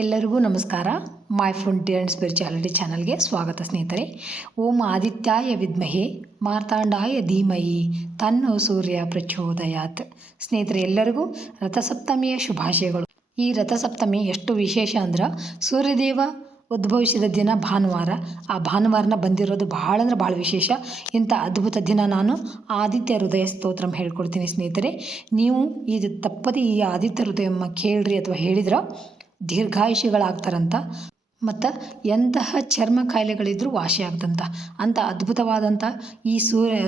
ಎಲ್ಲರಿಗೂ ನಮಸ್ಕಾರ. ಮೈ frontier and spirituality ಚಾನಲ್ಗೆ ಸ್ವಾಗತ ಸ್ನೇಹಿತರೆ. ಓಂ ಆದಿತ್ಯಾಯ ವಿದ್ಮಹೆ ಮಾರ್ತಾಂಡಾಯ ಧೀಮಹಿ ತನ್ನೋ ಸೂರ್ಯ ಪ್ರಚೋದಯಾತ್. ಸ್ನೇಹಿತರೆ, ಎಲ್ಲರಿಗೂ ರಥಸಪ್ತಮಿಯ ಶುಭಾಶಯಗಳು. ಈ ರಥಸಪ್ತಮಿ ಎಷ್ಟು ವಿಶೇಷ ಅಂದ್ರೆ, ಸೂರ್ಯದೇವ ಉದ್ಭವಿಸಿದ ದಿನ ಭಾನುವಾರ. ಆ ಭಾನುವಾರನ ಬಂದಿರೋದು ಭಾಳ ಅಂದ್ರೆ ಭಾಳ ವಿಶೇಷ. ಇಂಥ ಅದ್ಭುತ ದಿನ ನಾನು ಆದಿತ್ಯ ಹೃದಯ ಸ್ತೋತ್ರಂ ಹೇಳ್ಕೊಡ್ತೀನಿ ಸ್ನೇಹಿತರೆ. ನೀವು ಇದು ತಪ್ಪದೆ ಈ ಆದಿತ್ಯ ಹೃದಯಮ್ಮ ಕೇಳ್ರಿ ಅಥವಾ ಹೇಳಿದ್ರೆ ದೀರ್ಘಾಯುಷಿಗಳಾಗ್ತಾರಂತ, ಮತ್ತು ಎಂತಹ ಚರ್ಮ ಕಾಯಿಲೆಗಳಿದ್ರೂ ವಾಸಿ ಆಗ್ತಂತ. ಅಂಥ ಅದ್ಭುತವಾದಂಥ ಈ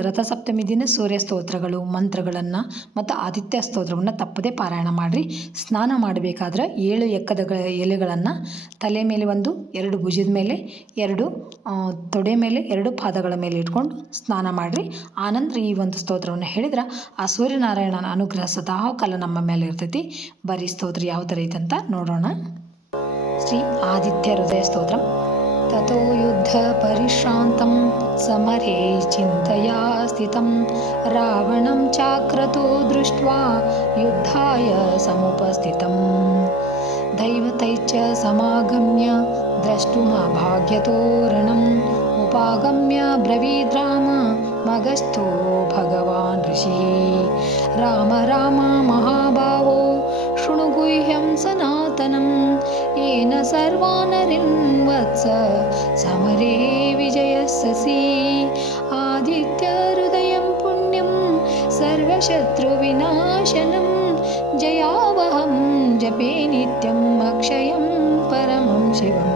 ರಥಸಪ್ತಮಿ ದಿನ ಸೂರ್ಯ ಸ್ತೋತ್ರಗಳು, ಮಂತ್ರಗಳನ್ನು ಮತ್ತು ಆದಿತ್ಯ ಸ್ತೋತ್ರವನ್ನು ತಪ್ಪದೇ ಪಾರಾಯಣ ಮಾಡಿರಿ. ಸ್ನಾನ ಮಾಡಬೇಕಾದ್ರೆ 7 ಎಕ್ಕದ ಎಲೆಗಳನ್ನು ತಲೆ ಮೇಲೆ 1, 2 ಭುಜದ ಮೇಲೆ 2, ತೊಡೆ ಮೇಲೆ 2, ಪಾದಗಳ ಮೇಲೆ ಇಟ್ಕೊಂಡು ಸ್ನಾನ ಮಾಡಿರಿ. ಆನಂತರ ಈ ಒಂದು ಸ್ತೋತ್ರವನ್ನು ಹೇಳಿದ್ರೆ ಆ ಸೂರ್ಯನಾರಾಯಣನ ಅನುಗ್ರಹ ಸದಾ ಕಾಲ ನಮ್ಮ ಮೇಲೆ ಇರ್ತೈತಿ. ಬರೀ ಸ್ತೋತ್ರ ಯಾವ ಥರ ಐತಂತ ನೋಡೋಣ. ಶ್ರೀ ಆದಿತ್ಯ ಹೃದಯ ಸ್ತೋತ್ರಂ. ತಥೋ ಯುದ್ಧ ಪರಿಶ್ರಾಂತಂ ಸಮರೇ ಚಿಂತಯಾ ಸ್ಥಿತಂ ರಾವಣಂ ಚಾಕ್ರತೋ ದೃಷ್ಟ್ವಾ ಯುದ್ಧಾಯ ಸಮುಪಸ್ಥಿತಂ ದೈವತೈಶ್ಚ ಸಮಾಗಮ್ಯ ದ್ರಷ್ಟುಮಭಾಗ್ಯತೋರಣಂ ಉಪಾಗಮ್ಯ ಬ್ರವೀದ್ರಾಮ ಮಗಸ್ಥೋ ಭಗವಾನ್ ಋಷಿ ರಾಮ ರಾಮ ಮಹಾಭಾವೋ ಶೃಣುಗುಹ್ಯಂ ಸನಾತನಂ येन सर्वानरिन्वत्स समरे विजयस्ससि आदित्यहृदयं पुण्यं सर्वशत्रुविनाशनं जयावहं जपे नित्यम् अक्षयं परमं शिवं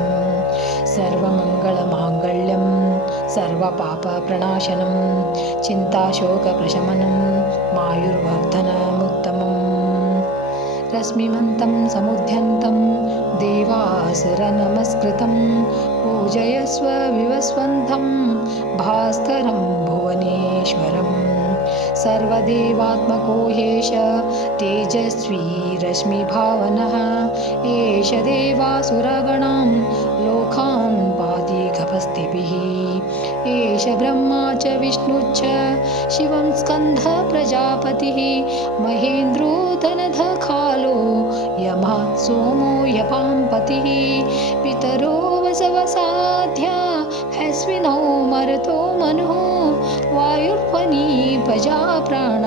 सर्वमङ्गलमाङ्गल्यं सर्वपापप्रणाशनं चिन्ताशोकप्रशमनं मायुर्वर्धनमुत्तमम् रश्मिमन्तं समुद्यन्तं देवासुरनमस्कृतं पूजयस्व विवस्वन्तं भास्करं भुवनेश्वरं सर्वदेवात्मको ह्येष तेजस्वी रश्मिभावनः एष देवासुरगणां लोकान् पाति गभस्तिभिः एष ब्रह्मा च विष्णुश्च शिवं स्कन्धः प्रजापतिः महेन्द्रो धनधखालो यमः सोमो यपाम्पतिः पितरो वसवसाध्या हस्विनौ मरुतो मनुः वायुर्वनी प्रजाप्राण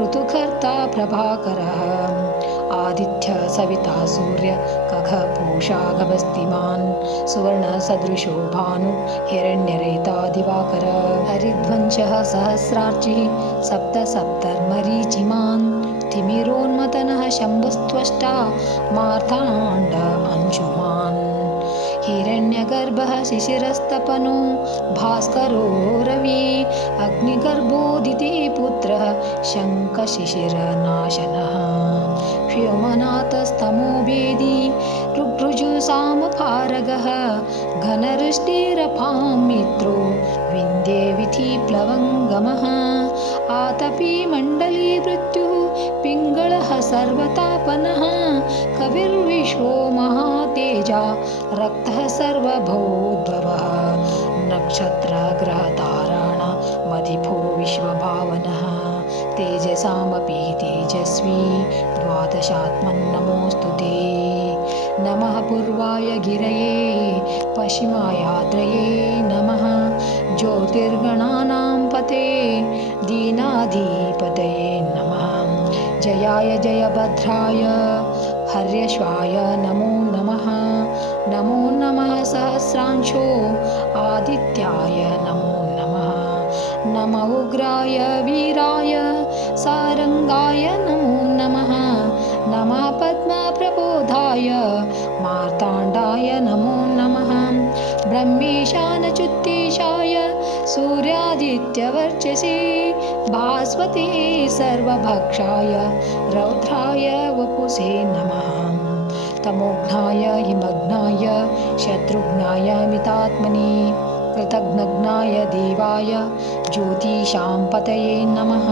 ऋतुकर्ता प्रभाकरः आदित्य सविता सूर्य खग पूषा गभस्तिमान् सुवर्णसदृशो भानु हिरण्यरेता दिवाकर हरिध्वंसः सहस्रार्चिः सप्त सप्तर्मरीचिमान् तिमिरोन्मतनः शम्भुस्त्वष्टा मार्ताण्ड अंशुमान् हिरण्यगर्भः शिशिरस्तपनो भास्करो रवि अग्निगर्भोदिति पुत्रः शङ्खशिशिरनाशनः व्योमनाथस्तमो वेदी ऋग्भुजुसामपारगः घनवृष्टिरपां मित्रो विन्ध्ये विधिप्लवङ्गमः आतपी मण्डली मृत्युः पिङ्गळः सर्वतापनः कविर्विश्वो महातेजा रक्तः सर्वभूद्भवः नक्षत्रग्रहताराण मदिभो विश्वभावनः तेजसामपि तेजस्वी द्वादशात्मन्नमोऽस्तु ते नमः पूर्वाय गिरये पश्चिमायाद्रये नमः ज्योतिर्गणानां पते दीनाधिपतये नमः जयाय जयभद्राय हर्यश्वाय नमो नमः नमो नमः सहस्रांशो आदित्याय नमो नमः नमः उग्राय वीराय सारंगाय नमो नमः नमः पद्मप्रबोधाय मार्ताण्डाय नमो नमः ब्रह्मेशानच्युतेशाय सूर्यादित्यवर्चसे भास्वते सर्वभक्षाय रौद्राय वपुषे नमः तमोघ्नाय हिमग्नाय शत्रुघ्नाय मितात्मने कृतघ्नघ्नाय देवाय ज्योतिषां पतये नमः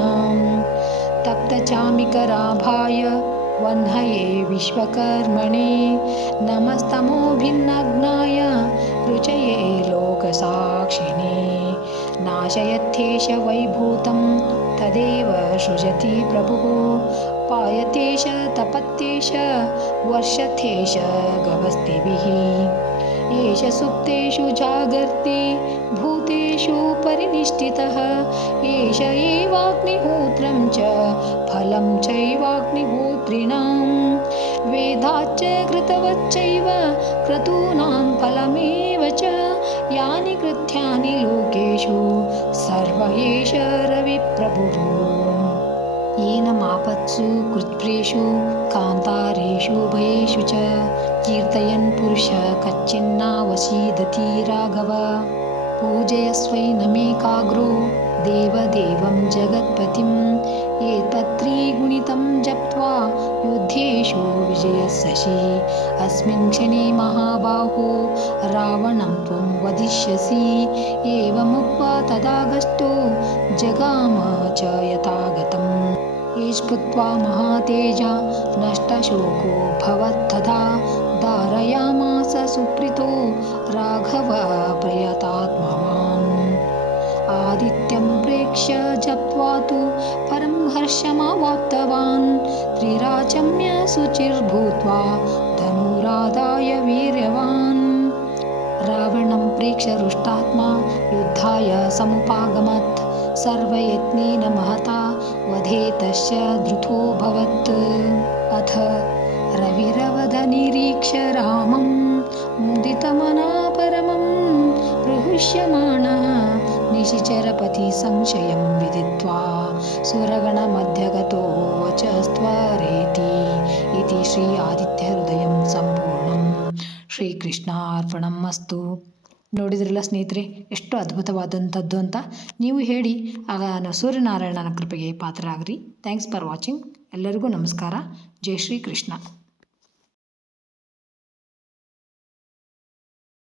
तप्तचामिकराभाय वह्नये विश्वकर्मणे नमस्तमोभिन्नग्नाय रुचये लोकसाक्षिणे नाशयत्येष वैभूतं तदेव सृजति प्रभुः पायतेष तपत्येष वर्षथेष गवस्तिभिः एष सुप्तेषु जागर्ति भूतेषु परिनिष्ठितः एष एवाग्निहोत्रं च फलं चैवाग्निहोत्रिणां वेदाच्च कृतवच्चैव क्रतूनां फलमेव च यानि कृत्यानि लोकेषु सर्व एष रविप्रभुः येन मापत्सु कृत्प्रेषु कान्तारेषु भयेषु च कीर्तयन् पुरुषः कच्चिन्नावसीदति राघव पूजयस्वैनमेकाग्रो देवदेवं जगत्पतिं एतत्त्रिगुणितं जप्त्वा युद्धेषु विजयस्यसि अस्मिन् क्षणे महाबाहो रावणं त्वं वदिष्यसि एवमुक्त्वा तदागस्तो जगाम च यथागतम् ईस्पुत्वा महातेजा नष्टशोको भवत्तदा धारयामास सुप्रीतो राघव प्रयतात्मवान् आदित्यं प्रेक्ष्य जप्त्वा तु परं हर्षमवाप्तवान् त्रिराचम्य शुचिर्भूत्वा धनुरादाय वीर्यवान् रावणं प्रेक्ष्य रुष्टात्मा युद्धाय समुपागमत् सर्वयत्नेन महता वधे तस्य धृतोऽभवत् अथ रविरवदनिरीक्ष्य रामं मुदितमना परमं प्रहृष्यमाणः निशिचरपति संशयं विदित्वा सुरगणमध्यगतो वचस्त्वरेति इति श्री ಆದಿತ್ಯಹೃದಯಂ ಸಂಪೂರ್ಣಂ ಶ್ರೀಕೃಷ್ಣಾರ್ಪಣಮಸ್ತು. ನೋಡಿದ್ರಲ್ಲ ಸ್ನೇಹಿತರೆ, ಎಷ್ಟು ಅದ್ಭುತವಾದಂಥದ್ದು ಅಂತ. ನೀವು ಹೇಳಿ, ಆಗ ಸೂರ್ಯನಾರಾಯಣನ ಕೃಪೆಗೆ ಪಾತ್ರರಾಗ್ರಿ. Thanks for watching. ಎಲ್ಲರಿಗೂ ನಮಸ್ಕಾರ. ಜೈ ಶ್ರೀ ಕೃಷ್ಣ.